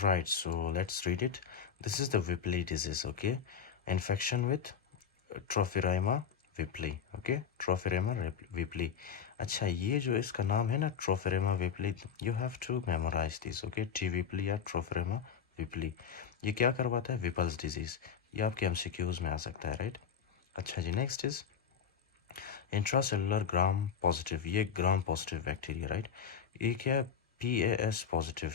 Right, so let's read it. This is the Whipple disease, okay? Infection with Trophirema Whipple, okay? Trophirema Whipple. अच्छा, ये जो इसका नाम है ना Trophirema Whipple, you have to memorize this, okay? T Whipple या Trophirema Whipple. ये क्या करवाता है? Whipple's disease. ये आपके MCQs में आ सकता है, right? अच्छा जी, next is intracellular gram positive, ये ग्राम पॉजिटिव बैक्टीरिया, राइट? ये क्या है? PAS पॉजिटिव,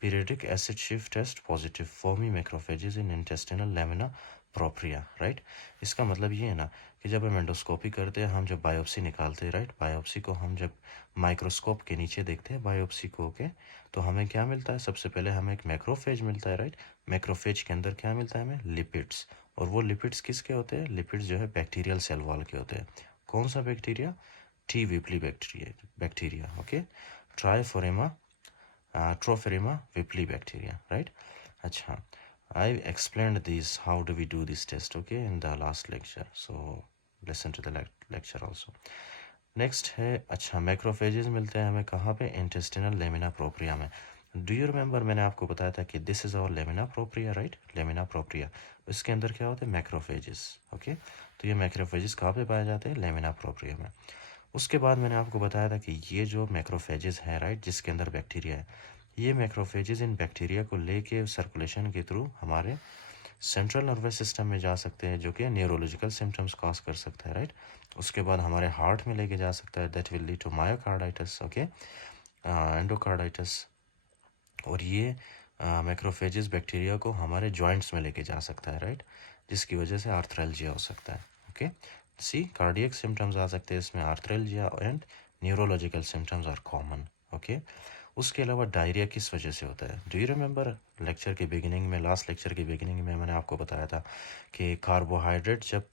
पीरियडिक एसिड शिफ्ट test positive, foamy macrophages in intestinal lamina propria, right? इसका मतलब ये है ना कि जब हम एंडोस्कोपी करते हैं, हम जब बायोप्सी निकालते हैं, राइट? बायोप्सी को हम जब माइक्रोस्कोप के नीचे देखते हैं बायोप्सी को, ओके, तो हमें क्या मिलता है? सबसे पहले हमें एक मैक्रोफेज मिलता है, राइट? मैक्रोफेज के अंदर क्या मिलता है हमें? लिपिड्स। और वो लिपिड्स किसके होते हैं? लिपिड्स जो है बैक्टीरियल सेल वॉल के होते हैं। कौन सा bacteria? T whipplei bacteria, okay? Tropheryma tropheryma whipplei bacteria, right? अच्छा, I explained this how do we do this test, okay, in the last lecture, so listen to the lecture also. Next है, अच्छा, macrophages मिलते हैं हमें कहाँ पे? Intestinal lamina propria में। Do you remember मैंने आपको बताया था कि this is our lamina propria, right? Lamina propria, इसके अंदर क्या होते हैं? Macrophages, okay? तो ये मैक्रोफेजेस कहाँ पे पाए जाते हैं? लेमिना प्रोप्रिया में। उसके बाद मैंने आपको बताया था कि ये जो मैक्रोफेजेस हैं, राइट, जिसके अंदर बैक्टीरिया है, ये मैक्रोफेजेस इन बैक्टीरिया को लेके सर्कुलेशन के थ्रू हमारे सेंट्रल नर्वस सिस्टम में जा सकते हैं, जो कि न्यूरोलॉजिकल सिम्टम्स कॉज कर सकता है, राइट? उसके बाद हमारे हार्ट में लेके जा सकता है, that will lead to myocarditis, okay, endocarditis. और ये मैक्रोफेजेस बैक्टीरिया को हमारे जॉइंट्स में लेके जा सकता है, राइट? जिसकी वजह से आर्थ्रेल्जिया हो सकता है, ओके? सी कार्डियक सिम्टम्स आ सकते हैं इसमें, arthralgia and neurological symptoms are common, okay? उसके अलावा डायरिया किस वजह से होता है? डू यू रिमेंबर लेक्चर के बिगिनिंग में, लास्ट लेक्चर के बिगिनिंग में मैंने आपको बताया था कि कार्बोहाइड्रेट जब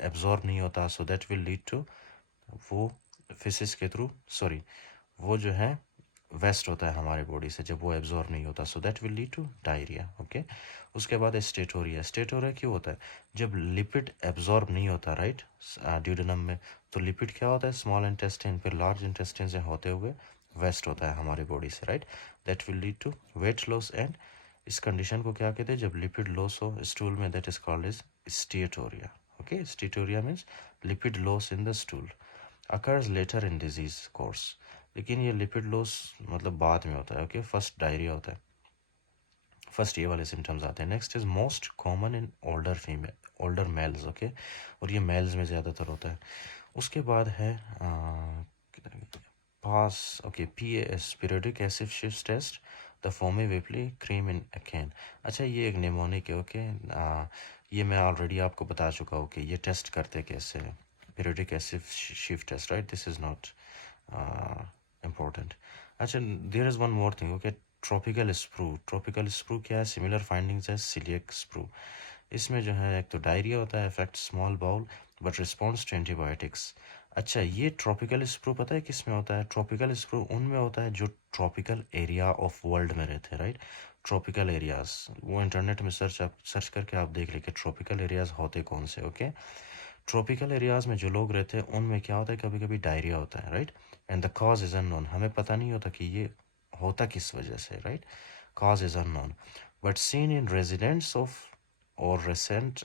एब्जॉर्ब नहीं होता, so that will lead to, वो फिसिस के थ्रू, सॉरी, वो जो है वेस्ट होता है हमारी बॉडी से जब वो एब्जॉर्ब नहीं होता, so that will lead to diarrhoea, okay? उसके बाद स्टेटोरिया। स्टेटोरिया क्यों होता है? जब लिपिड एब्जॉर्ब नहीं होता, राइट, ड्यूडेनम में, तो लिपिड क्या होता है? स्मॉल इंटेस्टाइन फिर लार्ज इंटेस्टाइन से होते हुए वेस्ट होता है हमारी बॉडी से, right? That will lead to weight loss and इस कंडीशन को क्या कहते हैं? जब लिपिड लॉस हो स्टूल में, that is called as steatorrhoea, okay? Steatorrhoea means lipid loss in the stool, occurs later in disease course. लेकिन ये लिपिड लॉस मतलब बाद में होता है, ओके? फर्स्ट डायरिया होता है, फर्स्ट ये वाले सिम्टम्स आते हैं। Next is most common in older female, older males, okay? और ये मेल्स में ज़्यादातर होता है। उसके बाद है PAS, okay, PAS periodic acid शिफ्ट test, the foamy whipplei cream in again. अच्छा, ये एक निमोनिक है, ओके? ये मैं ऑलरेडी आपको बता चुका हूँ कि ये टेस्ट करते कैसे हैं, पीरियडिक एसिड शिफ्ट test, right? This is not important. अच्छा, there is one more thing, okay? Tropical sprue. Tropical sprue क्या है? सिमिलर फाइंडिंग्स है सिलियक स्प्रू। इसमें जो है एक तो डायरिया होता है, effect small bowel but response to antibiotics. अच्छा, ये ट्रॉपिकल स्प्रू पता है किस में होता है? ट्रॉपिकल स्प्रू उनमें होता है जो ट्रॉपिकल एरिया ऑफ वर्ल्ड में रहते हैं, राइट? ट्रॉपिकल एरियाज, वो इंटरनेट में सर्च करके आप देख लीजिए ट्रॉपिकल एरियाज होते कौन से, ओके? ट्रॉपिकल एरियाज में जो लोग रहते हैं उनमें क्या होता है? कभी कभी डायरिया होता है, right? And the cause is unknown, हमें पता नहीं होता कि ये होता किस वजह से, right? Cause is unknown but seen in residents of और रिसेंट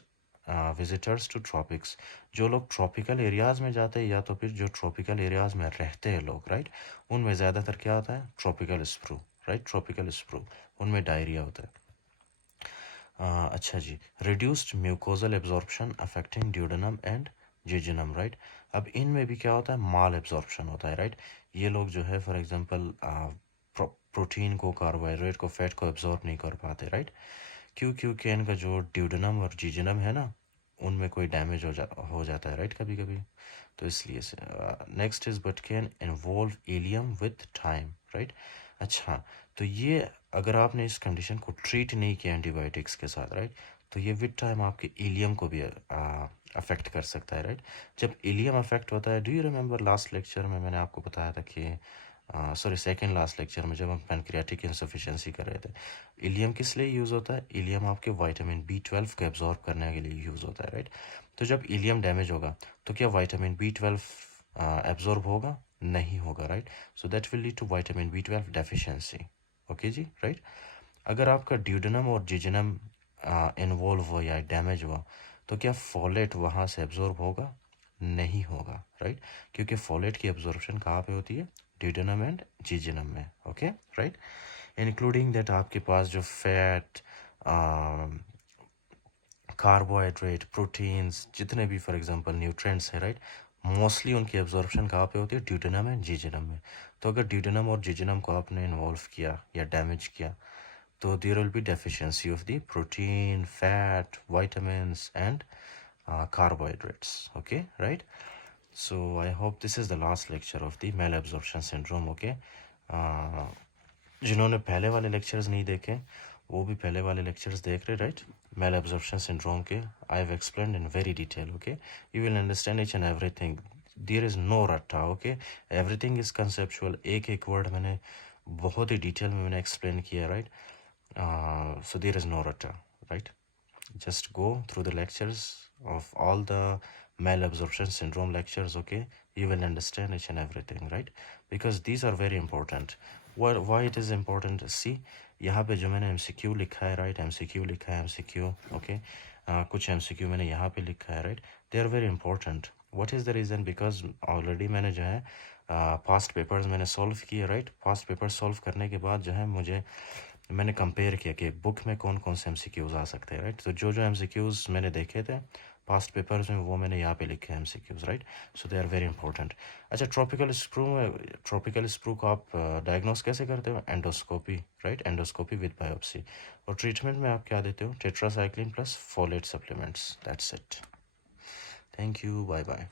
विजिटर्स टू ट्रॉपिक्स। जो लोग ट्रॉपिकल एरियाज़ में जाते हैं या तो फिर जो ट्रॉपिकल एरियाज़ में रहते हैं लोग, राइट, उनमें ज़्यादातर क्या होता है? Tropical sprue, right? Tropical sprue, उनमें डायरिया होता है। अच्छा जी, reduced mucosal absorption affecting duodenum and jejunum, right? अब इनमें भी क्या होता है? माल एब्जॉर्प्शन होता है, राइट? ये लोग जो है फॉर एग्जांपल प्रोटीन को, कार्बोहाइड्रेट को, फैट को एब्जॉर्ब नहीं कर पाते, राइट? क्योंकि इनका जो ड्यूडेनम और जीजनम है ना, उनमें कोई डैमेज हो जाता है, राइट, कभी कभी, तो इसलिए से। Next is but can involve ileum with time, right? अच्छा, तो ये अगर आपने इस कंडीशन को ट्रीट नहीं किया एंटीबायोटिक्स के साथ, राइट, तो ये विद टाइम आपके इलियम को भी अफेक्ट कर सकता है, राइट? जब इलियम अफेक्ट होता है, do you remember last lecture में मैंने आपको बताया था कि सॉरी सेकेंड लास्ट लेक्चर में जब हम पैनक्रियाटिक इंसफिशिएंसी कर रहे थे, इलियम किस लिए यूज़ होता है? इलियम आपके विटामिन B12 को एब्जॉर्ब करने के लिए यूज़ होता है, राइट? तो जब इलियम डैमेज होगा तो क्या विटामिन B12 एब्जॉर्ब होगा? नहीं होगा, right? So that will lead to vitamin B12 deficiency, okay जी, राइट? अगर आपका ड्यूडेनम और जिजनम इन्वॉल्व हो या डैमेज हुआ तो क्या फोलेट वहाँ से एब्जॉर्ब होगा? नहीं होगा, राइट? क्योंकि फोलेट की एब्जॉर्प्शन कहाँ पे होती है? ड्यूडेनम एंड जिजनम में, ओके, राइट? इंक्लूडिंग दैट आपके पास जो फैट, कार्बोहाइड्रेट, प्रोटीन्स, जितने भी फॉर एग्जांपल न्यूट्रिएंट्स हैं, राइट, मोस्टली उनकी एब्जॉर्प्शन कहाँ पे होती है? ड्यूडेनम एंड जिजनम में। तो अगर ड्यूडेनम और जिजनम को आपने इन्वॉल्व किया या डैमेज किया तो there will be deficiency of the protein, fat, vitamins, and carbohydrates. Okay, right? So I hope this is the last lecture of the malabsorption syndrome. Okay, uh, जिन्होंने पहले वाले लेक्चर्स नहीं देखे वो भी पहले वाले लेक्चर्स देख रहे, राइट? मेल एब्जॉर्प्शन सिंड्रोम के I have explained in very detail, okay? You will understand each and everything, there is no रट्टा, ओके? एवरीथिंग इज़ कंसेप्चुअल, एक एक वर्ड मैंने बहुत ही डिटेल में मैंने एक्सप्लेन किया, right? So there is no rata, right? Just go through the lectures of all the malabsorption syndrome lectures, okay? You will understand each and everything, right? Because these are very important. Why it is important? See, यहाँ पे जो मैंने MCQ लिखा है, right? MCQ लिखा है, MCQ, okay? कुछ MCQ मैंने यहाँ पे लिखा है, right? They are very important. What is the reason? Because already मैंने जो है पास्ट पेपर्स मैंने सॉल्व किए, राइट? पास्ट पेपर सॉल्व करने के बाद जो है मैंने कंपेयर किया कि बुक में कौन कौन से MCQs आ सकते हैं, राइट? तो जो जो MCQs मैंने देखे थे पास्ट पेपर्स में वो मैंने यहाँ पे लिखे हैं MCQs, right? So they are very important. अच्छा, ट्रॉपिकल स्प्रू को आप डायग्नोस कैसे करते हो? Endoscopy, right? Endoscopy with biopsy. और ट्रीटमेंट में आप क्या देते हो? Tetracycline plus folate supplements, that's it. Thank you, bye bye.